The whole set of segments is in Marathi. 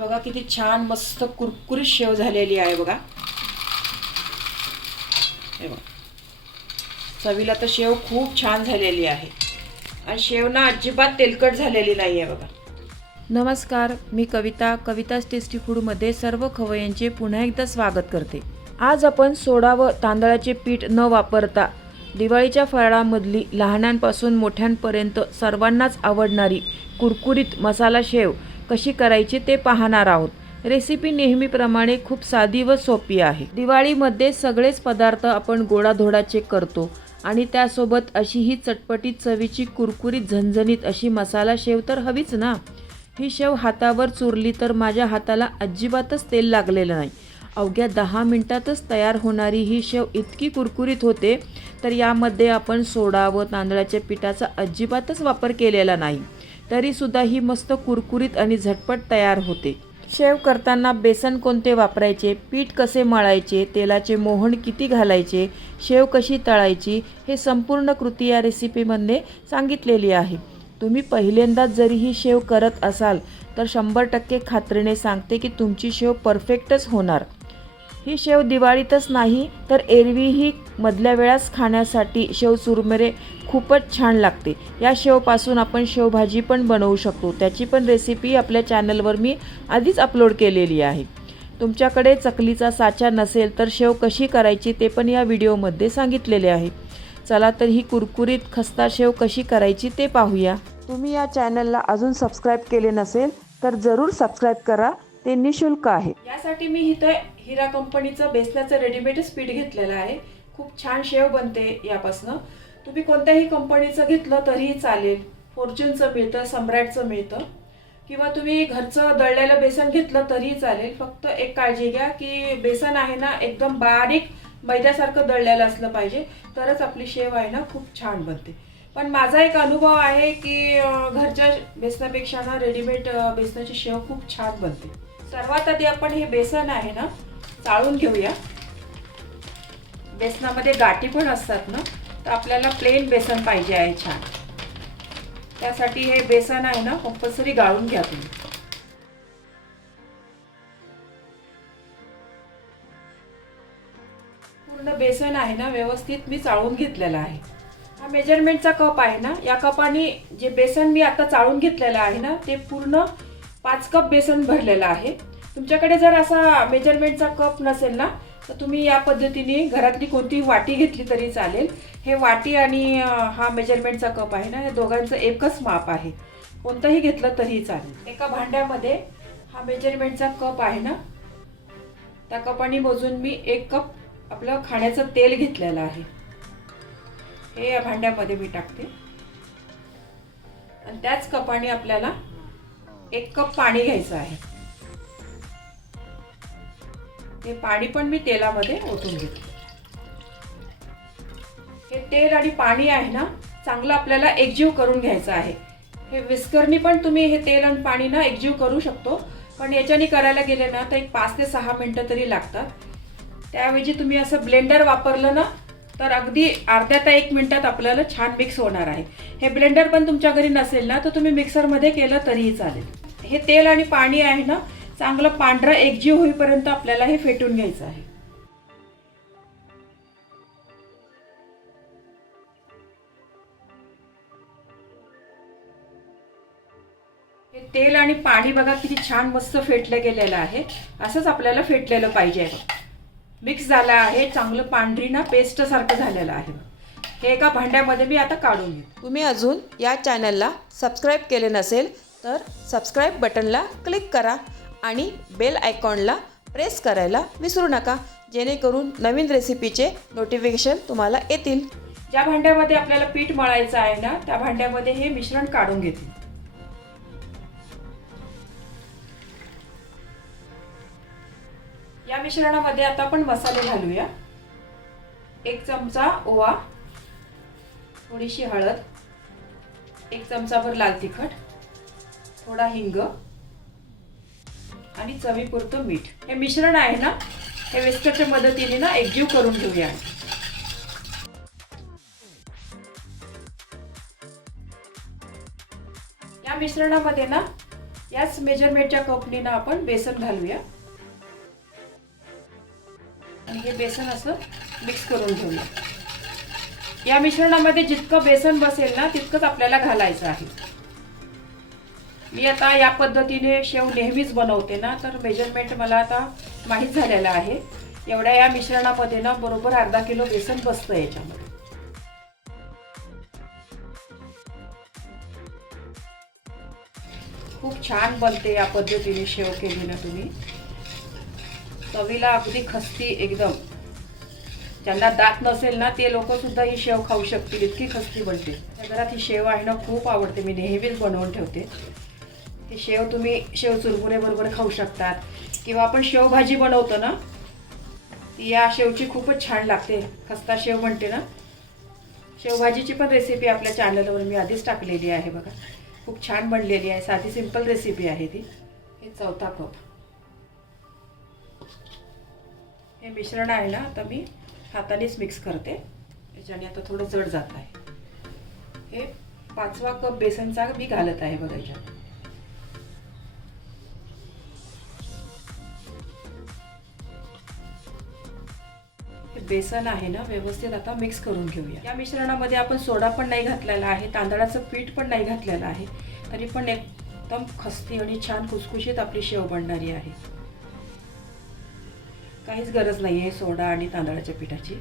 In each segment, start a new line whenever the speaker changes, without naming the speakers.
बघा किती छान मस्त कुरकुरीत शेव झालेली आहे बघा. हे बघा. चवीला तर शेव खूप छान झालेली आहे. आणि शेव ना अजिबात तेलकट झालेली नाही आहे बघा. नमस्कार मी कविता कविताज टेस्टी फूडमध्ये सर्व खवय्यांचे पुन्हा एकदा स्वागत करते. आज आपण सोडा व तांदळाचे पीठ न वापरता दिवाळीच्या फराळामधली लहानांपासून मोठ्यांपर्यंत सर्वांनाच आवडणारी कुरकुरीत मसाला शेव कशी करायची ते पाहणार आहोत. रेसिपी नेहमीप्रमाणे खूप साधी व सोपी आहे. दिवाळीमध्ये सगळेच पदार्थ आपण गोडाधोडाचे करतो आणि त्यासोबत अशी ही चटपटीत चवीची कुरकुरीत झणझणीत अशी मसाला शेव तर हवीच ना? ही शेव हातावर चुरली तर माझ्या हाताला अजिबातच तेल लागलेलं नाही. अवघ्या दहा मिनटातच तयार होणारी ही शेव इतकी कुरकुरीत होते तर यामध्ये आपण सोडा व तांदळाच्या पिठाचा अजिबातच वापर केलेला नाही. तरीसुद्धा ही मस्त कुरकुरीत आणि झटपट तयार होते. शेव करताना बेसन कोणते वापरायचे पीठ कसे मळायचे तेलाचे मोहन किती घालायचे शेव कशी तळायची हे संपूर्ण कृती या रेसिपीमध्ये सांगितलेली आहे. तुम्ही पहिल्यांदाच जरी ही शेव करत असाल तर शंभर टक्के खात्रीने सांगते की तुमची शेव परफेक्टच होणार. ही शेव दिवाळीतच नाही तर एरवीही मधल्या वेळास खाण्यासाठी शेव चुरमुरे खूपच छान लागते. या शेवपासून आपण शेवभाजी पण बनवू शकतो. त्याची पण रेसिपी आपल्या चॅनलवर मी आधीच अपलोड केलेली आहे. तुमच्याकडे चकलीचा साचा नसेल तर शेव कशी करायची ते पण या व्हिडिओमध्ये सांगितलेले आहे. चला तर ही कुरकुरीत खस्ता शेव कशी करायची ते पाहूया. तुम्ही या चॅनलला अजून सबस्क्राईब केले नसेल तर जरूर सबस्क्राईब करा. ते निशुल्क आहे. यासाठी मी इथं हिरा कंपनीचं बेसनाचं रेडीमेडच पीठ घेतलेलं आहे. खूप छान शेव बनते यापासनं. तुम्ही कोणत्याही कंपनीचं घेतलं तरीही चालेल. फॉर्च्यूनचं मिळतं सम्राटचं मिळतं. किंवा तुम्ही घरचं दळलेलं बेसन घेतलं तरीही चालेल. फक्त एक काळजी घ्या की बेसन आहे ना एकदम बारीक मैद्यासारखं दळलेलं असलं पाहिजे. तरच आपली शेव आहे ना खूप छान बनते. पण माझा एक अनुभव आहे की घरच्या बेसनापेक्षा ना रेडीमेड बेसनाची शेव खूप छान बनते. सर्वात आधी आपण हे बेसन आहे ना चाळून घेऊया. बेसनामध्ये गाठी पण असतात ना तर आपल्याला प्लेन बेसन पाहिजे आहे छान. त्यासाठी हे बेसन आहे ना कंपल्सरी गाळून घ्या तुम्ही. पूर्ण बेसन आहे ना व्यवस्थित मी चाळून घेतलेलं आहे. हा मेजरमेंटचा कप आहे ना या कपाने जे बेसन मी आता चाळून घेतलेलं आहे ना ते पूर्ण पाच कप बेसन भरलेलं आहे. तुमच्याकडे जर असा मेजरमेंटचा कप नसेल ना तर तुम्ही या पद्धतीने घरातली कोणती वाटी घेतली तरी चालेल. हे वाटी आणि हा मेजरमेंटचा कप आहे ना या दोघांचं एकच माप आहे. कोणतंही घेतलं तरी चालेल. एका भांड्यामध्ये हा मेजरमेंटचा कप आहे ना त्या कपाने मोजून मी एक कप आपलं खाण्याचं तेल घेतलेलं आहे. हे या भांड्यामध्ये मी टाकते. आणि त्याच कपाने आपल्याला एक कप पाणी घ्यायचं आहे. हे पाणी पण मी तेलामध्ये ओतून घेते. हे तेल आणि पाणी आहे ना चांगलं आपल्याला एकजीव करून घ्यायचं आहे. हे विस्करनी पण तुम्ही हे तेल आणि पाणी ना एकजीव करू शकतो. पण याच्याने करायला गेले ना तर एक पाच ते सहा मिनटं तरी लागतात. त्याऐवजी तुम्ही असं ब्लेंडर वापरलं ना तर अगदी अर्ध्या ते एक मिनटात आपल्याला छान मिक्स होणार आहे. हे ब्लेंडर पण तुमच्या घरी नसेल ना तर तुम्ही मिक्सरमध्ये केलं तरीही चालेल. हे तेल आणि पाणी आहे ना चांगलं पांढरं एकजीव होईपर्यंत आपल्याला हे फेटून घ्यायचं आहे. हे तेल आणि पाणी बघा किती छान मस्त फेटलं गेलेलं आहे. असंच आपल्याला फेटलेलं पाहिजे. मिक्स झालं आहे चांगलं पांढरी ना पेस्ट सारखं झालेलं आहे. हे एका भांड्यामध्ये मी आता काढून घेते. तुम्ही अजून या चॅनलला सबस्क्राईब केले नसेल तर सबस्क्राईब बटनला क्लिक करा. आणि बेल आयकॉनला प्रेस करायला विसरू नका. जेणेकरून नवीन रेसिपीचे नोटिफिकेशन तुम्हाला येतील. ज्या भांड्यामध्ये आपल्याला पीठ मळायचं आहे ना त्या भांड्यामध्ये हे मिश्रण काढून घेते. या मिश्रणामध्ये आता आपण मसाले घालूया. एक चमचा ओवा थोडीशी हळद एक चमचाभर लाल तिखट थोडा हिंग आणि चवीपुरतं मीठ. हे मिश्रण आहे ना हे वेस्टरच्या मदतीने ना एकजीव करून घेऊया. या मिश्रणामध्ये ना याच मेजरमेंटच्या कपनीनं आपण बेसन घालूया. आणि हे बेसन असं मिक्स करून घेऊया. या मिश्रणामध्ये जितकं बेसन बसेल ना तितकंच आपल्याला घालायचं आहे. मी आता या पद्धतीने शेव नेहमीच बनवते ना तर मेजरमेंट मला आता माहीत झालेलं आहे. एवढ्या या मिश्रणामध्ये ना बरोबर अर्धा किलो बेसन बसतं याच्यामध्ये. खूप छान बनते या पद्धतीने शेव केली ना तुम्ही. चवीला अगदी खस्ती एकदम. ज्यांना दात नसेल ना ते लोक सुद्धा ही शेव खाऊ शकतील. इतकी खस्ती बनते. घरात ही शेव आहे ना खूप आवडते. मी नेहमीच बनवून ठेवते. ते शेव तुम्ही शेव चुरमुरे बरोबर खाऊ शकतात. किंवा आपण शेवभाजी बनवतो ना ती या शेवची खूपच छान लागते. खस्ता शेव म्हणते ना. शेवभाजीची पण रेसिपी आपल्या चॅनलवर मी आधीच टाकलेली आहे बघा. खूप छान बनलेली आहे. साधी सिंपल रेसिपी आहे ती. हे चौथा कप. हे मिश्रण आहे ना आता मी हातानेच मिक्स करते. याच्याने आता थोडं जड जात आहे. हे पाचवा कप बेसनचा मी घालत आहे बघा याच्यात. बेसन आहे ना व्यवस्थित आता मिक्स करून घेऊया. या मिश्रणामध्ये आपण सोडा पण नाही घातलेला आहे तांदळाचं पीठ पण नाही घातलेलं आहे. तरी पण एकदम खस्ती आणि छान खुसखुशीत आपली शेव बनणारी आहे. काहीच गरज नाही आहे सोडा आणि तांदळाच्या पिठाची.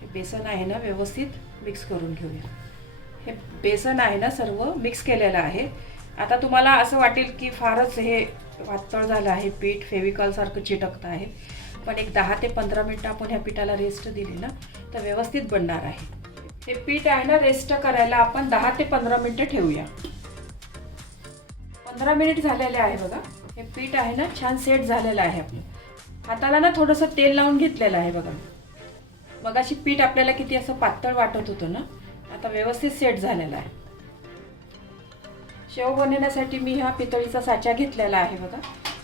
हे बेसन आहे ना व्यवस्थित मिक्स करून घेऊया. हे बेसन आहे ना सर्व मिक्स केलेलं आहे. आता तुम्हाला असं वाटेल की फारच हे पातळ झालं आहे पीठ फेविकॉलसारखं चिटकतं आहे. पण एक दहा ते पंधरा मिनटं आपण ह्या पिठाला रेस्ट दिली ना तर व्यवस्थित बनणार आहे. हे पीठ आहे ना रेस्ट करायला आपण दहा ते पंधरा मिनटं ठेवूया. पंधरा मिनिट झालेले आहे बघा. हे पीठ आहे ना छान सेट झालेलं आहे आपलं. हाताला ना थोडंसं तेल लावून घेतलेलं आहे बघा. मगाशी पीठ आपल्याला किती असं पातळ वाटत होतं ना आता व्यवस्थित सेट झालेला आहे. शेव बनवण्यासाठी मी हा पितळीचा साचा घेतलेला आहे बघा.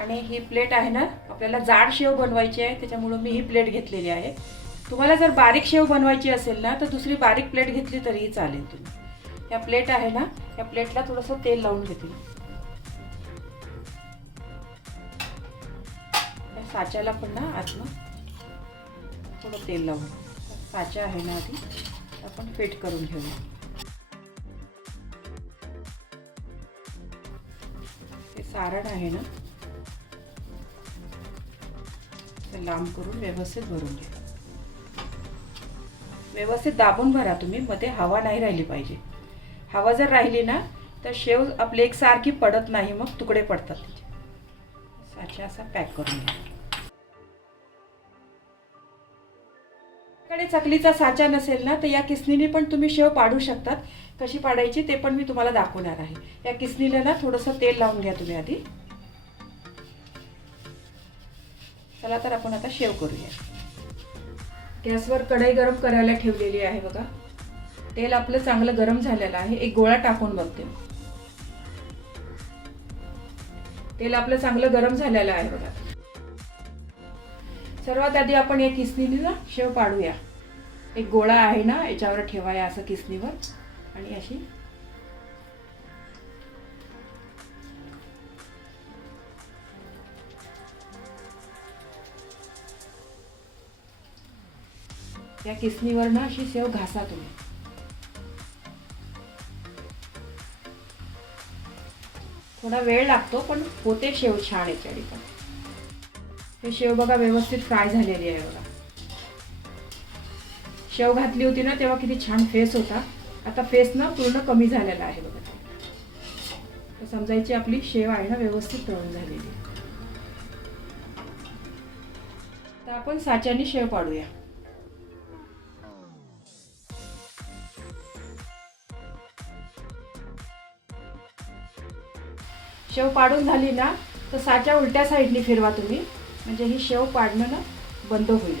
आणि ही प्लेट आहे ना आपल्याला जाड शेव बनवायची आहे त्याच्यामुळं मी ही प्लेट घेतलेली आहे. तुम्हाला जर बारीक शेव बनवायची असेल ना तर दुसरी बारीक प्लेट घेतली तरीही चालेल तुम्ही. या प्लेट आहे ना या प्लेटला थोडंसं तेल लावून घेते. या साच्याला पण ना आतनं थोडं तेल लावून. साचा आहे ना आधी आपण फिट करून घेऊया. हे सारण आहे ना लांब करून व्यवस्थित भरून घ्या. व्यवस्थित दाबून भरा तुम्ही मध्ये हवा नाही राहिली पाहिजे. हवा जर राहिली ना तर शेव आपले एकसारखी पडत नाही मग तुकडे पडतात त्याचे साचा असा पॅक करून घ्या. कडे चकलीचा साचा नसेल ना तर या किसनीने पण तुम्ही शेव पाडू शकतात. कशी पाडायची ते पण मी तुम्हाला दाखवणार आहे. या किसनीला ना थोडंसं तेल लावून घ्या तुम्ही आधी. चला तर आपण आता शेव करूया. गॅसवर कढई गरम करायला ठेवलेली आहे बघा. तेल आपलं चांगलं गरम झालेलं आहे. एक गोळा टाकून बघते. तेल आपलं चांगलं गरम झालेलं आहे बघा. सर्वात आधी आपण या किसनीने ना शेव पाडूया. एक गोळा आहे ना याच्यावर ठेवाया असं किसनीवर आणि अशी त्या किसनीवरनं अशी शेव घासा तुम्ही. थोडा वेळ लागतो पण होते शेव छान याच्याडी पण. हे शेव बघा व्यवस्थित फ्राय झालेली आहे बघा. शेव घातली होती ना तेव्हा किती छान फेस होता. आता फेस ना पूर्ण कमी झालेला आहे बघा. तर समजायची आपली शेव आहे ना व्यवस्थित तळून झालेली तर आपण साच्याने शेव पाडूया. शेव पाडून झाली ना तर साच्या उलट्या साईडनी फिरवा तुम्ही. म्हणजे ही शेव पाडणं ना बंद होईल.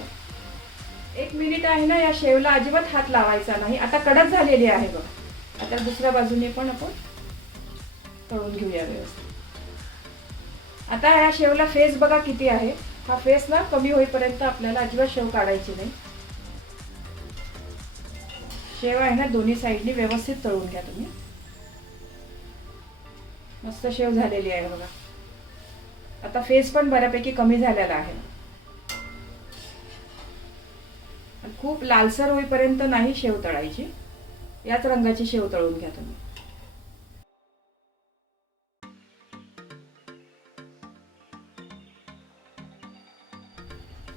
एक मिनिट आहे ना या शेवला अजिबात हात लावायचा नाही. आता कडक झालेली आहे बघ. आता दुसऱ्या बाजूने पण आपण तळून घेऊया व्यवस्थित. आता ह्या शेवला फेस बघा किती आहे. हा फेस ना कमी होईपर्यंत आपल्याला अजिबात शेव काढायची नाही. शेव आहे ना दोन्ही साईडनी व्यवस्थित तळून घ्या तुम्ही. मस्त शेव झालेली आहे बघा. आता फेस पण बऱ्यापैकी कमी झालेला आहे. खूप लालसर होईपर्यंत नाही शेव तळायची. याच रंगाची शेव तळून घ्या तुम्ही.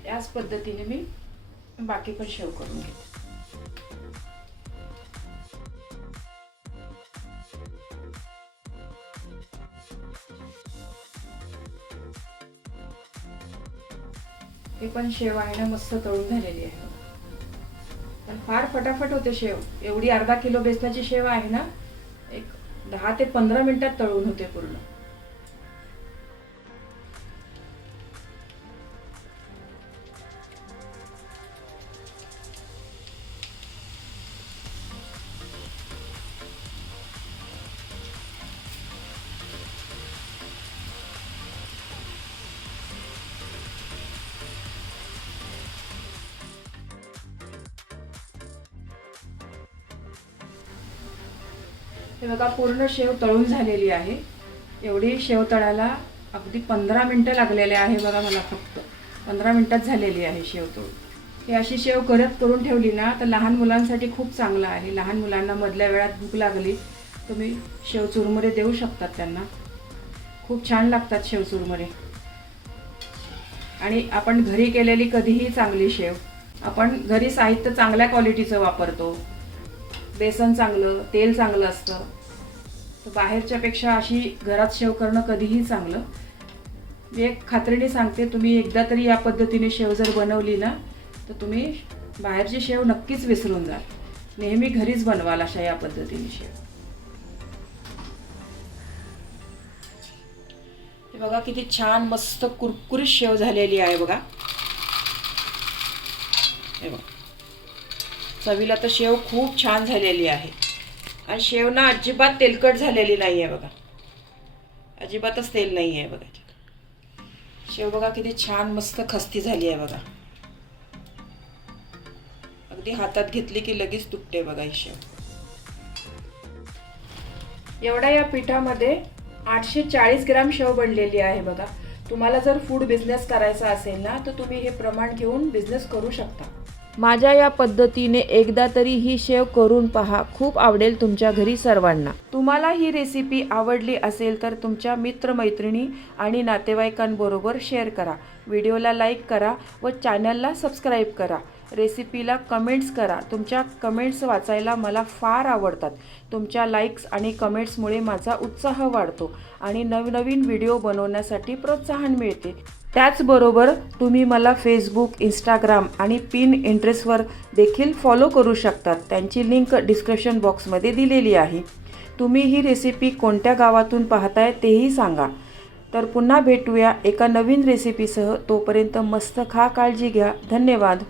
याच पद्धतीने मी बाकी पण शेव करून घेते. हे पण शेव आहे ना मस्त तळून झालेली आहे. पण फार फटाफट होते शेव. एवढी अर्धा किलो बेसनाची शेव आहे ना एक दहा ते पंधरा मिनिटात तळून होते पूर्ण. हे बघा पूर्ण शेव तळून झालेली आहे. एवढी शेव तळायला अगदी पंधरा मिनटं लागलेले आहे बघा मला फक्त. पंधरा मिनटात झालेली आहे शेव तळून. हे अशी शेव करत करून ठेवली ना तर लहान मुलांसाठी खूप चांगलं आहे. लहान मुलांना मधल्या वेळात भूक लागली तुम्ही शेव चुरमुरे देऊ शकतात त्यांना. खूप छान लागतात शेव चुरमुरे. आणि आपण घरी केलेली कधीही चांगली शेव. आपण घरी साहित्य चांगल्या क्वालिटीचं वापरतो. बेसन चांगलं तेल चांगलं असतं. तर बाहेरच्यापेक्षा अशी घरात शेव करणं कधीही चांगलं. मी एक खात्रीने सांगते तुम्ही एकदा तरी या पद्धतीने शेव जर बनवली ना तर तुम्ही बाहेरची शेव नक्कीच विसरून जाल. नेहमी घरीच बनवाल अशा या पद्धतीने शेव. बघा किती छान मस्त कुरकुरीत शेव झालेली आहे बघा. हे बघा. चवीला तर शेव खूप छान झालेली आहे. आणि शेव ना अजिबात तेलकट झालेली नाही आहे बघा. अजिबातच तेल नाही आहे बघा. शेव बघा किती छान मस्त खस्ती झाली आहे बघा. अगदी हातात घेतली की लगेच तुटते बघा ही शेव. एवढ्या या पिठामध्ये आठशे चाळीस ग्राम शेव बनलेली आहे बघा. तुम्हाला जर फूड बिझनेस करायचा असेल ना तर तुम्ही हे प्रमाण घेऊन बिझनेस करू शकता. माझ्या या पद्धतीने एकदा तरी ही शेव करून पहा. खूप आवडेल तुमच्या घरी सर्वांना. तुम्हाला ही रेसिपी आवडली असेल तर तुमच्या मित्रमैत्रिणी आणि नातेवाईकांबरोबर शेअर करा. व्हिडिओला लाईक करा व चॅनलला सबस्क्राईब करा. रेसिपीला कमेंट्स करा. तुमच्या कमेंट्स वाचायला मला फार आवडतात. तुमच्या लाईक्स आणि कमेंट्समुळे माझा उत्साह वाढतो आणि नवनवीन व्हिडिओ बनवण्यासाठी प्रोत्साहन मिळते. त्याचबरोबर तुम्ही मला फेसबुक इंस्टाग्राम आणि पिन इंटरेस्टवर देखील फॉलो करू शकतात. त्यांची लिंक डिस्क्रिप्शन बॉक्समध्ये दिलेली आहे. तुम्ही ही रेसिपी कोणत्या गावातून पाहताय तेही सांगा. तर पुन्हा भेटूया एका नवीन रेसिपीसह तोपर्यंत मस्त खा काळजी घ्या. धन्यवाद.